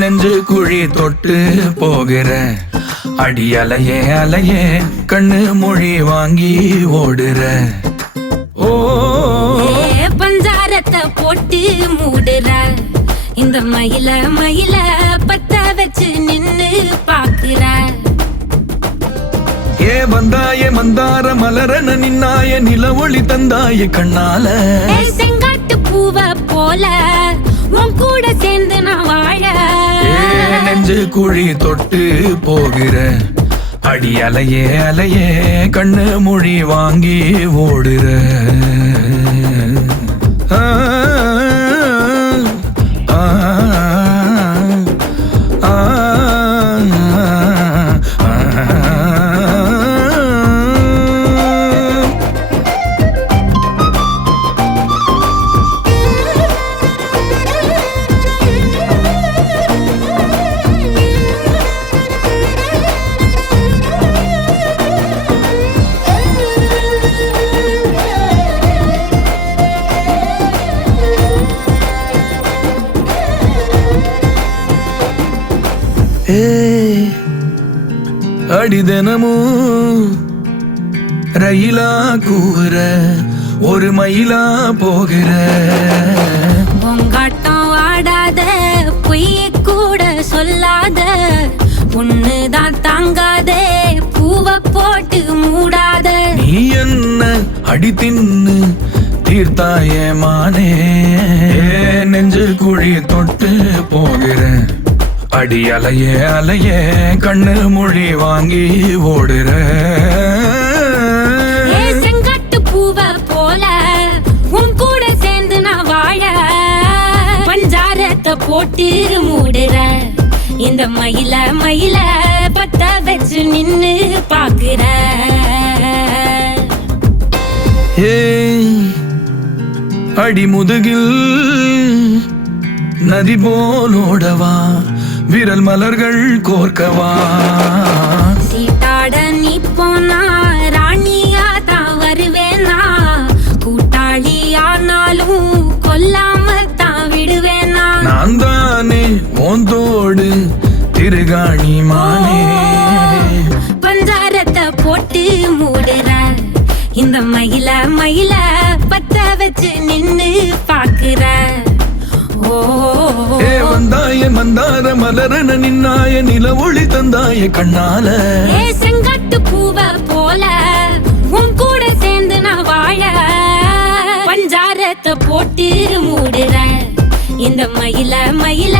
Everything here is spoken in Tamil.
நெஞ்சு குழி தொட்டு போகிற அடி அலையே அலையே கண்ணு மொழி வாங்கி ஓடுற ஓ பஞ்சாரத்தை போட்டு மூடுற இந்த மயில மயில பத்த வச்சு நின்னு பாக்குற ஏ வந்தாய மந்தார மலரன நின்னாய நில ஒளி தந்தாய கண்ணால செங்காட்டு பூவ போல உன் கூட சேர்ந்து நான் வாழ நெஞ்சு குழி தொட்டு போகிற அடி அலையே அலையே கண்ணு மொழி வாங்கி ஓடுற அடி தினமும் ரயிலா கூற ஒரு மயிலா போகிற பொங்காட்டம் ஆடாத பொய் கூட சொல்லாத பொண்ணுதான் தாங்காத பூவ போட்டு மூடாத நீ என்ன அடி தின்னு தீர்த்தாயே மானே நெஞ்சு குழி தொட்டு போகிற அடி அலையே அலையே கண்ணு மொழி வாங்கி ஓடுற செங்காட்டு பூவ போல உன் கூட சேர்ந்து நான் வாழ பஞ்சாரத்தை போட்டு மூடுற இந்த மயில மயில பத்த வச்சு நின்னு பாக்குற அடி முதுகில் நதி போலோடவா விரல் மலர்கள் கோர்க்கவா சீட்டாட நீ போனா ராணியா தான் வருவேனா கூட்டாளி ஆனாலும் கொல்லாம தான் விடுவேனா நான் தானே ஓந்தோடு திருகாணி மானே பஞ்சாரத்தை போட்டு மூடுற இந்த மயில மயில பத்த வச்சு நின்னு பாக்குற வந்தாய மந்தார மலரன நின்னாய நில ஒளி தந்தாய கண்ணால செங்காட்டு பூவ போல உன் கூட சேர்ந்து நான் வாழ பஞ்சாரத்தை போட்டு மூடுற இந்த மயில மயில